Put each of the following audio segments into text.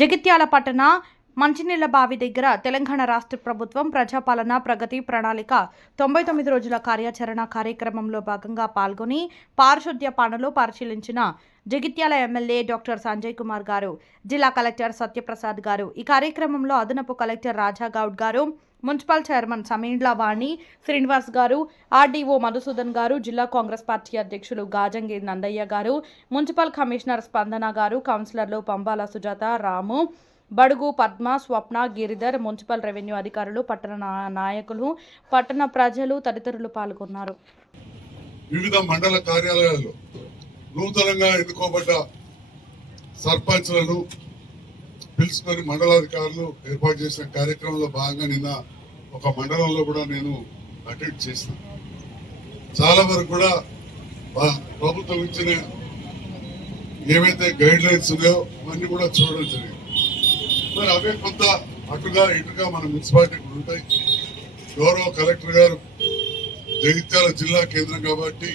జగిత్యాల పట్టణ మంచినీళ్ల బావి దగ్గర తెలంగాణ రాష్ట్ర ప్రభుత్వం ప్రజాపాలన ప్రగతి ప్రణాళిక 99 రోజుల కార్యాచరణ కార్యక్రమంలో భాగంగా పాల్గొని పారిశుద్ధ్య పనులు పరిశీలించిన జగిత్యాల ఎమ్మెల్యే డాక్టర్ సంజయ్ కుమార్ గారు, జిల్లా కలెక్టర్ సత్యప్రసాద్ గారు. ఈ కార్యక్రమంలో అదనపు కలెక్టర్ రాజాగౌడ్ గారు, మున్సిపల్ చైర్మన్ సమీండ్ల వాణి శ్రీనివాస్ గారు, ఆర్డీఓ మధుసూదన్ గారు, జిల్లా కాంగ్రెస్ పార్టీ అధ్యక్షులు గాజంగి నందయ్య గారు, మున్సిపల్ కమిషనర్ స్పందన గారు, కౌన్సిలర్లు పంబాల సుజాత, రాము, బడుగు, పద్మ, స్వప్న, గిరిధర్, మున్సిపల్ రెవెన్యూ అధికారులు, పట్టణ నాయకులు, పట్టణ ప్రజలు తదితరులు పాల్గొన్నారు. వివిధ మండల కార్యాలయాల్లో నూతనంగా ఎన్నుకోబడ్డ సర్పంచ్లను పిలుచుకొని మండలాధికారులు ఏర్పాటు చేసిన కార్యక్రమంలో భాగంగా నిన్న ఒక మండలంలో కూడా నేను అటెండ్ చేసిన. చాలా వరకు కూడా ప్రభుత్వం ఇచ్చిన ఏవైతే గైడ్ లైన్స్ ఉన్నాయో అవన్నీ కూడా చూడడం జరిగింది. మరి అవే కొంత అటుగా ఇటుగా మన మున్సిపాలిటీ కూడా ఉంటాయి. గౌరవ కలెక్టర్ గారు జగిత్యాల జిల్లా కేంద్రం కాబట్టి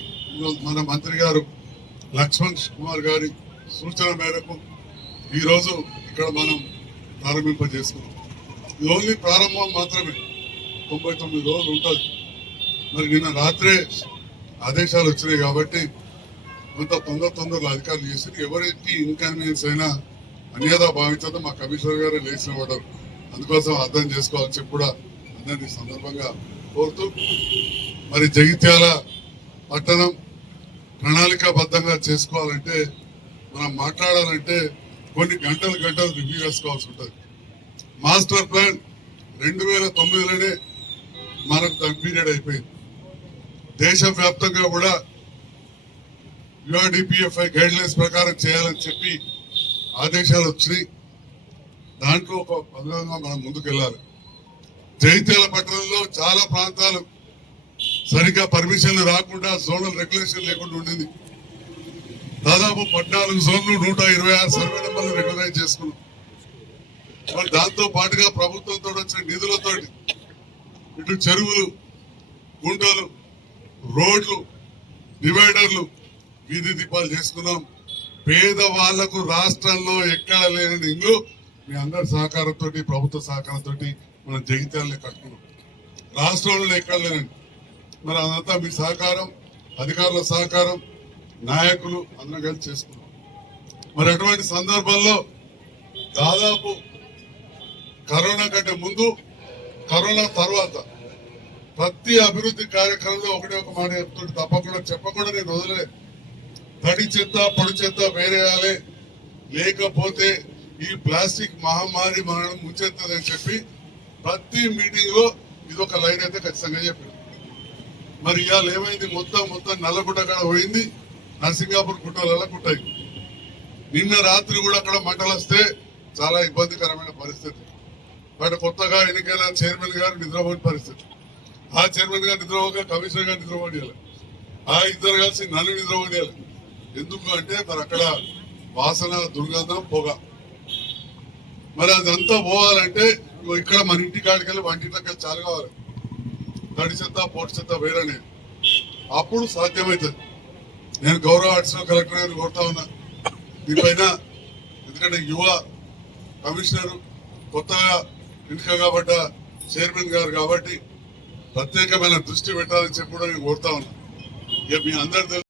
మన మంత్రి గారు లక్ష్మణ్ కుమార్ గారి సూచన మేరకు ఈరోజు ఇక్కడ మనం ప్రారంభింపజేసుకున్నాం. ఇది ఓన్లీ ప్రారంభం మాత్రమే, 99 రోజులు ఉంటుంది. మరి నిన్న రాత్రే ఆదేశాలు వచ్చినాయి కాబట్టి కొంత తొందరలో అధికారులు చేసి ఎవరికి ఇన్కన్వీనియన్స్ అయినా అన్యదా భావించదో మా కమిషనర్ గారే లేచిన పడ్డారు. అందుకోసం అర్థం చేసుకోవాలని చెప్పి కూడా అందరినీ సందర్భంగా కోరుతూ, మరి జగిత్యాల పట్టణం ప్రణాళికాబద్ధంగా చేసుకోవాలంటే మనం మాట్లాడాలంటే కొన్ని గంటలు రివ్యూ చేసుకోవాల్సి ఉంటుంది. మాస్టర్ ప్లాన్ 2009లోనే మనకు దాని పీరియడ్ అయిపోయింది. దేశవ్యాప్తంగా కూడా యుఆర్డిపిఎఫ్ఐ గైడ్ లైన్స్ ప్రకారం చేయాలని చెప్పి ఆదేశాలు వచ్చినాయి. దాంట్లో ఒక పద్ధతిగా మనం ముందుకెళ్ళాలి. జగిత్యాల పట్టణంలో చాలా ప్రాంతాలు సరిగ్గా పర్మిషన్లు రాకుండా జోనల్ రెగ్యులేషన్ లేకుండా ఉండింది. దాదాపు 14 జోన్లు 126 సర్వే నెంబర్లు రెగ్యులైజ్ చేసుకున్నాం. మరి దాంతో పాటుగా ప్రభుత్వంతో వచ్చిన నిధులతో ఇటు చెరువులు, గుంటలు, రోడ్లు, డివైడర్లు, వీధి దీపాలు చేసుకున్నాం. పేదవాళ్లకు రాష్ట్రంలో ఎక్కడ లేని ఇల్లు మీ అందరి సహకారంతో, ప్రభుత్వ సహకారంతో మనం జగిత్యాలని కట్టుకున్నాం. రాష్ట్రంలో ఎక్కడ లేనండి. మరి అదంతా మీ సహకారం, అధికారుల సహకారం, నాయకులు అందరం కలిసి చేసుకున్నాం. మరి అటువంటి సందర్భంలో దాదాపు కరోనా కంటే ముందు, కరోనా తర్వాత ప్రతి అభివృద్ధి కార్యక్రమంలో ఒకటే ఒక మాట చెప్తుంటే చెప్పకుండా నేను వదిలే. తడి చెత్త పొడి చెత్త వేరేయాలి, లేకపోతే ఈ ప్లాస్టిక్ మహమ్మారి మనం ముంచెత్తదని చెప్పి ప్రతి మీటింగ్ లో ఇదొక లైన్ అయితే ఖచ్చితంగా చెప్పారు. మరి ఇవాళ ఏమైంది, మొత్తం నల్లగుట్ట కాడ పోయింది, నరసింగాపూర్ గుట్టలలో గుట్టాయి. నిన్న రాత్రి కూడా అక్కడ మంటలు వస్తే చాలా ఇబ్బందికరమైన పరిస్థితి. బట్ కొత్తగా ఎన్నికైన చైర్మన్ గారు నిద్రపోని పరిస్థితి. ఆ చైర్మన్ గారు నిద్రపోక కమిషనర్ గారు నిద్రపోనియాలి, ఆ ఇద్దరు కలిసి నన్ను నిద్రపోనియాలి. ఎందుకు అంటే మరి అక్కడ వాసన, దుర్గంధం, పొగ. మరి అదంతా పోవాలంటే ఇక్కడ మన ఇంటి కాడికెళ్ళి వంటింట్లోకి చాలు కావాలి. తడి చెత్త పొడి చెత్త వేరనే అప్పుడు సాధ్యమవుతుంది. నేను గౌరవ అడిషనల్ కలెక్టర్ గారిని కోరుతా ఉన్నా దీనిపైన. ఎందుకంటే యువ కమిషనర్ కొత్తగా ఎన్నిక కాబట్ట చైర్మన్ గారు కాబట్టి ప్రత్యేకమైన దృష్టి పెట్టాలని చెప్పి కూడా నేను కోరుతా ఉన్నా. ఇక మీ అందరి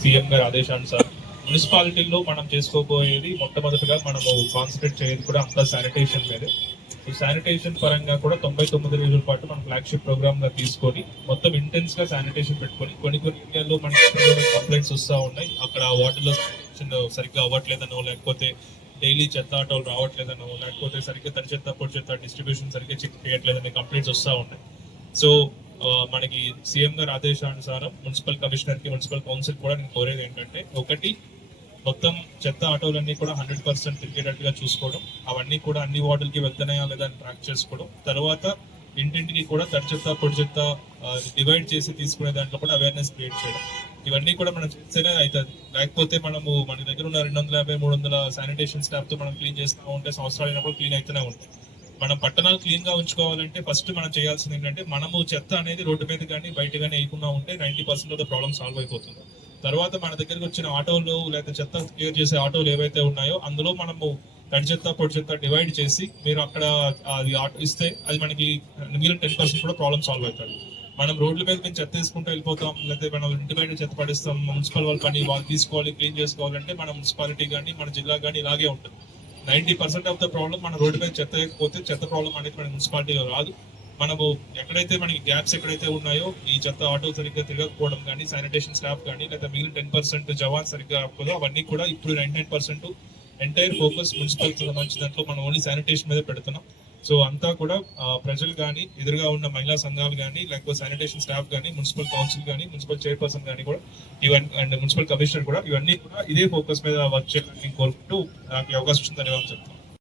సీఎం గారి ఆదేశానుసారం మున్సిపాలిటీలో మనం చేసుకోబోయేది మొట్టమొదటిగా మనము కాన్సన్ట్రేట్ చేయేది కూడా అంతా శానిటేషన్ మీదే. ఈ శానిటేషన్ పరంగా కూడా 99 రోజుల పాటు మనం ఫ్లాగ్షిప్ ప్రోగ్రామ్ గా తీసుకొని మొత్తం ఇంటెన్స్ గా శానిటేషన్ పెట్టుకొని కొన్ని ఏరియాల్లో మనకి కంప్లైంట్స్ వస్తూ ఉన్నాయి. అక్కడ వాటర్లో సరిగ్గా అవ్వట్లేదనో, లేకపోతే డైలీ చెత్త ఆటోలు రావట్లేదనో, లేకపోతే సరిగ్గా తడి చెత్త పొడి చెత్త డిస్ట్రిబ్యూషన్ సరిగ్గా చెక్ చేయట్లేదనే కంప్లైంట్స్ వస్తూ ఉన్నాయి. సో మనకి సీఎం గారి ఆదేశానుసారం మున్సిపల్ కమిషనర్ కి, మున్సిపల్ కౌన్సిల్ కూడా నేను కోరేది ఏంటంటే, ఒకటి మొత్తం చెత్త ఆటోలన్నీ కూడా 100% తిరిగేటట్టుగా చూసుకోవడం, అవన్నీ కూడా అన్ని వార్డులకి వెళ్తున్నాయా లేదా అని ట్రాక్ చేసుకోవడం, తర్వాత ఇంటింటికి కూడా తడి చెత్త పొడి చెత్త డివైడ్ చేసి తీసుకునే దాంట్లో కూడా అవేర్నెస్ క్రియేట్ చేయడం. ఇవన్నీ కూడా మనం చేస్తేనే అవుతుంది. లేకపోతే మనము మన దగ్గర ఉన్న 250-300 శానిటేషన్ స్టాఫ్ తో మనం క్లీన్ చేస్తూ ఉంటే సంవత్సరాలు అయినప్పుడు క్లీన్ అయితేనే ఉంటాయి. మనం పట్టణాలు క్లీన్ గా ఉంచుకోవాలంటే ఫస్ట్ మనం చేయాల్సింది ఏంటంటే మనము చెత్త అనేది రోడ్డు మీద కానీ బయట కానీ వేయకుండా ఉంటే 90% ఆఫ్ ద ప్రాబ్లమ్ సాల్వ్ అయిపోతుంది. తర్వాత మన దగ్గరకు వచ్చిన ఆటోలు లేదా చెత్త క్లియర్ చేసే ఆటోలు ఏవైతే ఉన్నాయో అందులో మనము తడి చెత్త పొడి చెత్త డివైడ్ చేసి మీరు అక్కడ అది ఆటో ఇస్తే అది మనకి మిగిలిన 10% కూడా ప్రాబ్లమ్ సాల్వ్ అవుతుంది. మనం రోడ్ల మీద మేము చెత్త తీసుకుంటూ వెళ్ళిపోతాం, లేకపోతే మనం ఇంటి బయట చెత్త పడిస్తాం, మున్సిపల్ వాళ్ళ పని వాళ్ళు తీసుకోవాలి క్లీన్ చేసుకోవాలంటే మన మున్సిపాలిటీ కానీ మన జిల్లా కానీ ఇలాగే ఉంటుంది. 90% ఆఫ్ ద ప్రాబ్లం మన రోడ్డు మీద చెత్త వేయకపోతే చెత్త ప్రాబ్లం అనేది మన మున్సిపాలిటీలో రాదు. మనము ఎక్కడైతే మనకి గ్యాప్స్ ఎక్కడైతే ఉన్నాయో ఈ చెత్త ఆటో సరిగ్గా తిరగకపోవడం కానీ శానిటేషన్ స్టాఫ్ కానీ లేదా మిగిలిన 10% జవాన్ సరిగ్గా రాకపోతే అవన్నీ కూడా ఇప్పుడు 99% ఎంటైర్ ఫోకస్ మున్సిపల్ సంబంధించిన దాంట్లో మనం ఓన్లీ శానిటేషన్ మీద పెడుతున్నాం. సో అంతా కూడా ప్రజలు కానీ ఎదురుగా ఉన్న మహిళా సంఘాలు కానీ లేకపోతే శానిటేషన్ స్టాఫ్ కానీ మున్సిపల్ కౌన్సిల్ కానీ మున్సిపల్ చైర్పర్సన్ కానీ కూడా ఇవన్నీ అండ్ మున్సిపల్ కమిషనర్ కూడా ఇవన్నీ కూడా ఇదే ఫోకస్ మీద వర్క్ చేయాలని కోరుకుంటూ నాకు ఈ అవకాశం ఇచ్చిన ధన్యవాదాలు చెప్తాను.